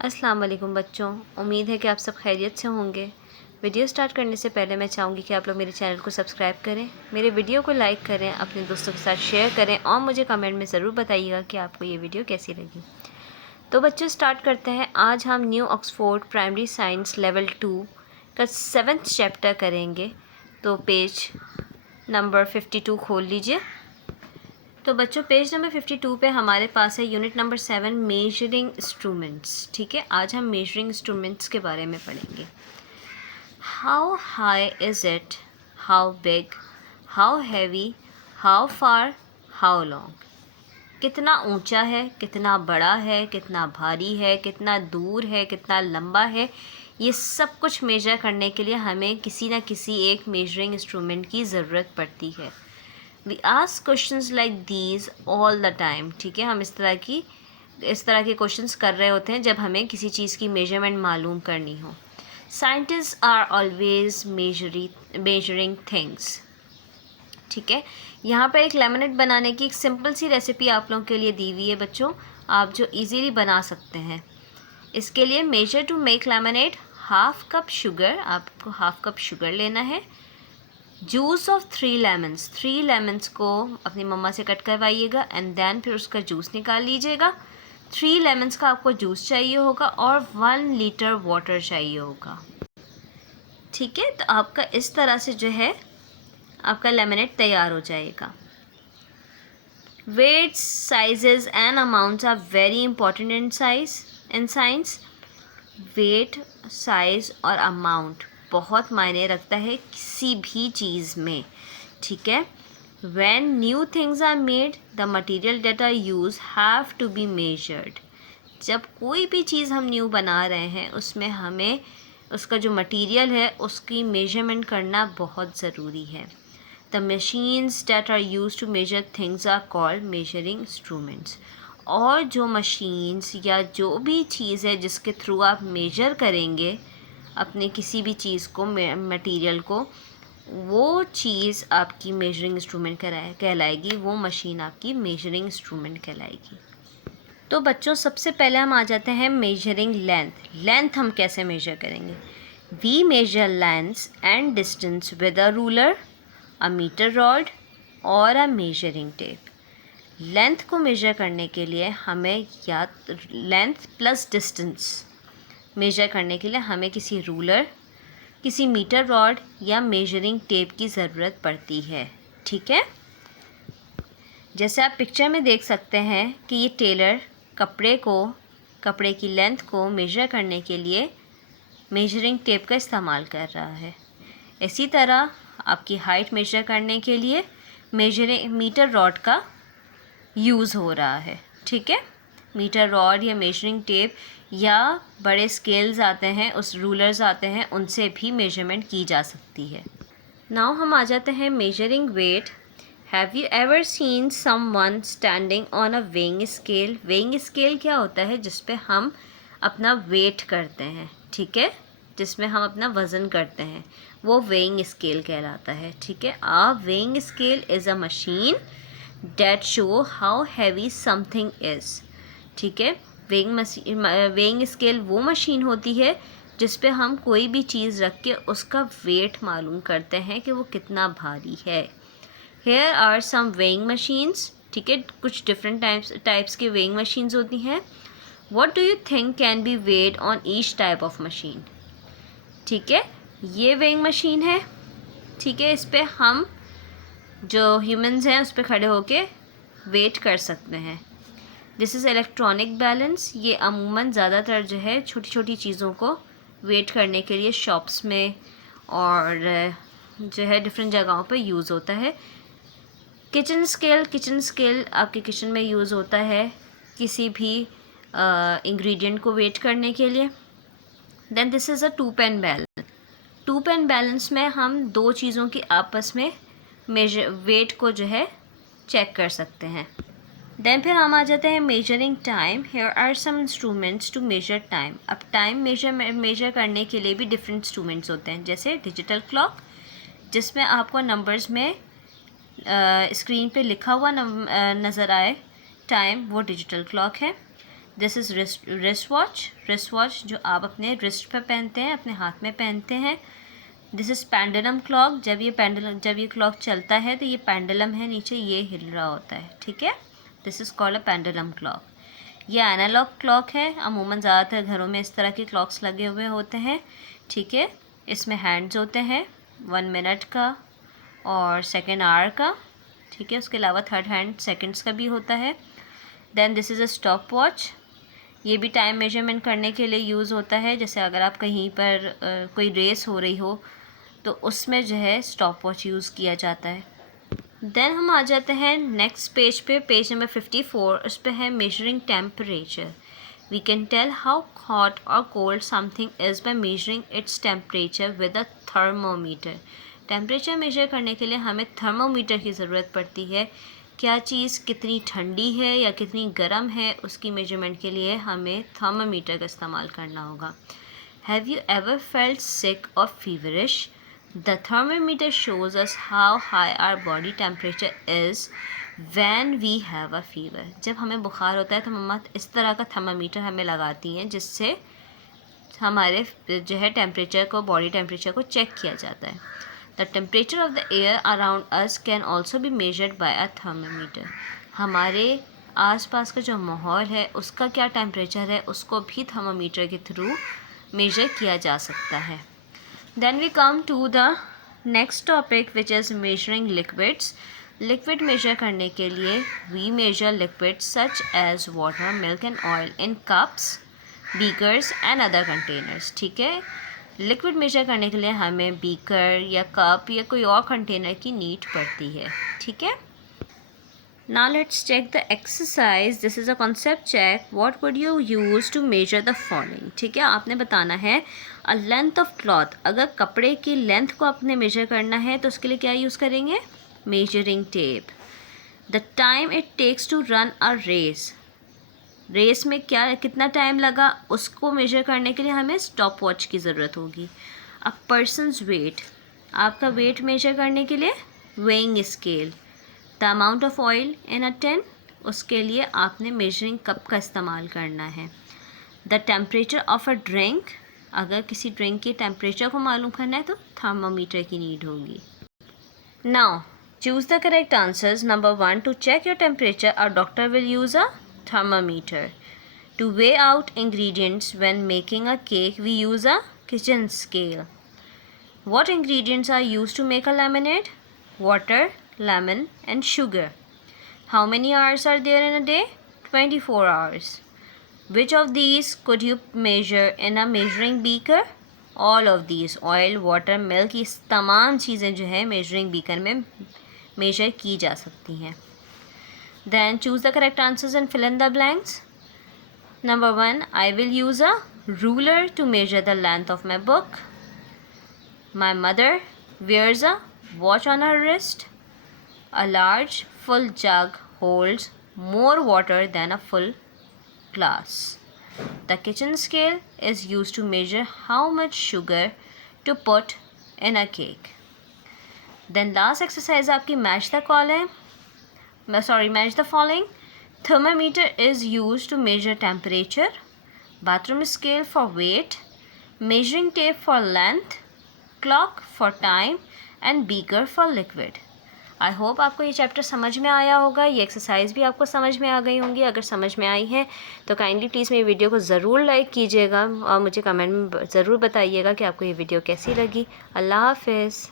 अस्सलाम वालेकुम बच्चों, उम्मीद है कि आप सब खैरियत से होंगे। वीडियो स्टार्ट करने से पहले मैं चाहूँगी कि आप लोग मेरे चैनल को सब्सक्राइब करें, मेरे वीडियो को लाइक करें, अपने दोस्तों के साथ शेयर करें और मुझे कमेंट में ज़रूर बताइएगा कि आपको ये वीडियो कैसी लगी। तो बच्चों स्टार्ट करते हैं। आज हम new Oxford primary science level 2 का 7th चैप्टर करेंगे। तो पेज नंबर 52 खोल लीजिए। तो बच्चों पेज नंबर 52 पे हमारे पास है यूनिट नंबर 7 मेजरिंग इंस्ट्रूमेंट्स। ठीक है, आज हम मेजरिंग इंस्ट्रूमेंट्स के बारे में पढ़ेंगे। How high is it, how big, how heavy, how far, how long. कितना ऊंचा है, कितना बड़ा है, कितना भारी है, कितना दूर है, कितना लंबा है। ये सब कुछ मेजर करने के लिए हमें किसी न किसी एक मेजरिंग इंस्ट्रूमेंट की ज़रूरत पड़ती है। We ask questions like these all the time. ठीक है, हम इस तरह के क्वेश्चंस कर रहे होते हैं जब हमें किसी चीज़ की मेजरमेंट मालूम करनी हो। Scientist are always measuring things. ठीक है, यहाँ पर एक लेमनेड बनाने की एक सिंपल सी रेसिपी आप लोगों के लिए दी हुई है बच्चों, आप जो इजीली बना सकते हैं। इसके लिए measure to make lemonade, half cup sugar, आपको हाफ कप शुगर लेना है। जूस ऑफ 3 लेमन्स, 3 लेमन्स को अपनी मम्मा से कट करवाइएगा एंड देन फिर उसका जूस निकाल लीजिएगा। 3 लेमन्स का आपको जूस चाहिए होगा और 1 लीटर वाटर चाहिए होगा। ठीक है, तो आपका इस तरह से जो है आपका लेमनेड तैयार हो जाएगा। Weights, sizes and amounts are very important in science. Weight, size और अमाउंट बहुत मायने रखता है किसी भी चीज़ में। ठीक है, when new things are made the material that are use have to be measured. जब कोई भी चीज़ हम न्यू बना रहे हैं उसमें हमें उसका जो मटेरियल है उसकी मेजरमेंट करना बहुत ज़रूरी है। The machines that are use to measure things are called measuring instruments. और जो मशीन्स या जो भी चीज़ है जिसके थ्रू आप मेजर करेंगे अपने किसी भी चीज़ को, मटेरियल को, वो चीज़ आपकी मेजरिंग इंस्ट्रूमेंट कहलाएगी, वो मशीन आपकी मेजरिंग इंस्ट्रूमेंट कहलाएगी। तो बच्चों सबसे पहले हम आ जाते हैं मेजरिंग लेंथ। लेंथ हम कैसे मेजर करेंगे? We measure length and distance with a ruler, a metre rod और अ मेजरिंग टेप। लेंथ को मेजर करने के लिए हमें या लेंथ प्लस डिस्टेंस मेजर करने के लिए हमें किसी रूलर, किसी मीटर रॉड या मेजरिंग टेप की ज़रूरत पड़ती है। ठीक है, जैसे आप पिक्चर में देख सकते हैं कि ये टेलर कपड़े की लेंथ को मेजर करने के लिए मेजरिंग टेप का इस्तेमाल कर रहा है। इसी तरह आपकी हाइट मेजर करने के लिए मीटर रॉड का यूज़ हो रहा है। ठीक है, मीटर रॉड या मेजरिंग टेप या बड़े स्केल्स आते हैं, उस रूलर्स आते हैं, उनसे भी मेजरमेंट की जा सकती है। नाउ हम आ जाते हैं measuring weight. Have you ever seen someone standing on a weighing scale? Weighing scale क्या होता है? जिस पे हम अपना वेट करते हैं। ठीक है, जिसमें हम अपना वज़न करते हैं, वो वेइंग स्केल कहलाता है। ठीक है, a weighing scale is a machine that show how heavy something is. ठीक है, वेइंग स्केल वो मशीन होती है जिस पे हम कोई भी चीज़ रख के उसका वेट मालूम करते हैं कि वो कितना भारी है। Here are some weighing machines. ठीक है, कुछ डिफरेंट टाइप्स के वेइंग मशीन्स होती हैं। What do you think can be weighed on each type of machine? ठीक है, ये वेइंग मशीन है। ठीक है, इस पे हम जो ह्यूमंस हैं उस पर खड़े होके वेट कर सकते हैं। This is electronic balance. ये अमूमन ज़्यादातर जो है छोटी छोटी चीज़ों को वेट करने के लिए शॉप्स में और जो है डिफरेंट जगहों पर यूज़ होता है। किचन स्केल आपके किचन में यूज़ होता है किसी भी इंग्रेडिएंट को वेट करने के लिए। Then this is a two pan balance. Two pan balance में हम दो चीज़ों की आपस में वेट को जो है चेक कर सकते हैं। देन फिर हम आ जाते हैं measuring time. Here are some instruments to measure time. अब टाइम मेजर करने के लिए भी डिफरेंट इंस्ट्रूमेंट्स होते हैं, जैसे डिजिटल क्लॉक जिसमें आपको नंबर्स में स्क्रीन पे लिखा हुआ नज़र आए टाइम, वो डिजिटल क्लॉक है। दिस इज़ रिस्ट वॉच जो आप अपने रिस्ट पे पहनते हैं, अपने हाथ में पहनते हैं। दिस इज़ पेंडुलम क्लॉक, जब ये क्लॉक चलता है तो ये पेंडुलम है नीचे, ये हिल रहा होता है, ठीक है। This is called a pendulum clock. ये एनालॉग क्लॉक है, अमूमन ज़्यादातर घरों में इस तरह के क्लॉक्स लगे हुए होते हैं, ठीक है। इसमें हैंड्स होते हैं 1 मिनट का और सेकेंड आवर का, ठीक है। उसके अलावा थर्ड हैंड सेकंड्स का भी होता है। Then this is a stopwatch, ये भी टाइम मेजरमेंट करने के लिए यूज़ होता है। जैसे अगर आप कहीं पर कोई रेस हो रही हो तो उसमें जो है स्टॉप वॉच यूज़ किया जाता है। देन हम आ जाते हैं नेक्स्ट पेज पे, पेज नंबर 54। उस पर है measuring temperature. We can tell how hot और cold something is by measuring its temperature with a thermometer. Temperature measure करने के लिए हमें थर्मोमीटर की ज़रूरत पड़ती है। क्या चीज़ कितनी ठंडी है या कितनी गर्म है, उसकी मेजरमेंट के लिए हमें थर्मोमीटर का इस्तेमाल करना होगा। हैव यू एवर फेल्ट सिक और feverish? The thermometer shows us how high our body temperature is when we have a fever. जब हमें बुखार होता है तो मम्मा इस तरह का थर्मामीटर हमें लगाती हैं जिससे हमारे जो है टेम्परेचर को, बॉडी टेम्परेचर को चेक किया जाता है। The temperature of the air around us can also be measured by a thermometer. हमारे आसपास का जो माहौल है उसका क्या टेम्परेचर है उसको भी थर्मामीटर के थ्रू मेजर किया जा सकता है। Then we come to the next topic which is measuring liquids. Liquid measure करने के लिए we measure liquids such as water, milk and oil in cups, beakers and other containers. ठीक है, लिक्विड मेजर करने के लिए हमें बीकर या कप या कोई और कंटेनर की नीड पड़ती है, ठीक है। Now let's check the exercise. This is a concept check. What would you use to measure the following? ठीक है, आपने बताना है a length of cloth. अगर कपड़े की लेंथ को आपने मेजर करना है तो उसके लिए क्या यूज़ करेंगे? Measuring tape. The time it takes to run a race. Race में कितना टाइम लगा उसको मेजर करने के लिए हमें स्टॉप वॉच की ज़रूरत होगी। अ पर्सनस वेट, आपका वेट मेजर करने के लिए weighing scale. The amount of oil in a tin, उसके लिए आपने मेजरिंग कप का इस्तेमाल करना है। The temperature of a drink, अगर किसी ड्रिंक के टेम्परेचर को मालूम करना है तो थर्मामीटर की नीड होगी। Now choose the correct answers. Number 1, to check your temperature a doctor will use a thermometer. To weigh out ingredients when making a cake, we use a kitchen scale. What ingredients are used to make a lemonade? Water, lemon, and sugar. How many hours are there in a day? 24 hours. Which of these could you measure in a measuring beaker? All of these. Oil, water, milk, ये तमाम चीज़ें जो है measuring beaker में measure की जा सकती हैं। Then choose the correct answers and fill in the blanks. Number 1, I will use a ruler to measure the length of my book. My mother wears a watch on her wrist. A large full jug holds more water than a full glass. The kitchen scale is used to measure how much sugar to put in a cake. Then last exercise आपकी match the call है। Match the following. Thermometer is used to measure temperature. Bathroom scale for weight. Measuring tape for length. Clock for time. And beaker for liquid. I hope आपको ये chapter समझ में आया होगा, ये exercise भी आपको समझ में आ गई होंगी। अगर समझ में आई है तो काइंडली प्लीज़ मेरी वीडियो को ज़रूर लाइक कीजिएगा और मुझे कमेंट में ज़रूर बताइएगा कि आपको ये वीडियो कैसी लगी। अल्लाह हाफिज़।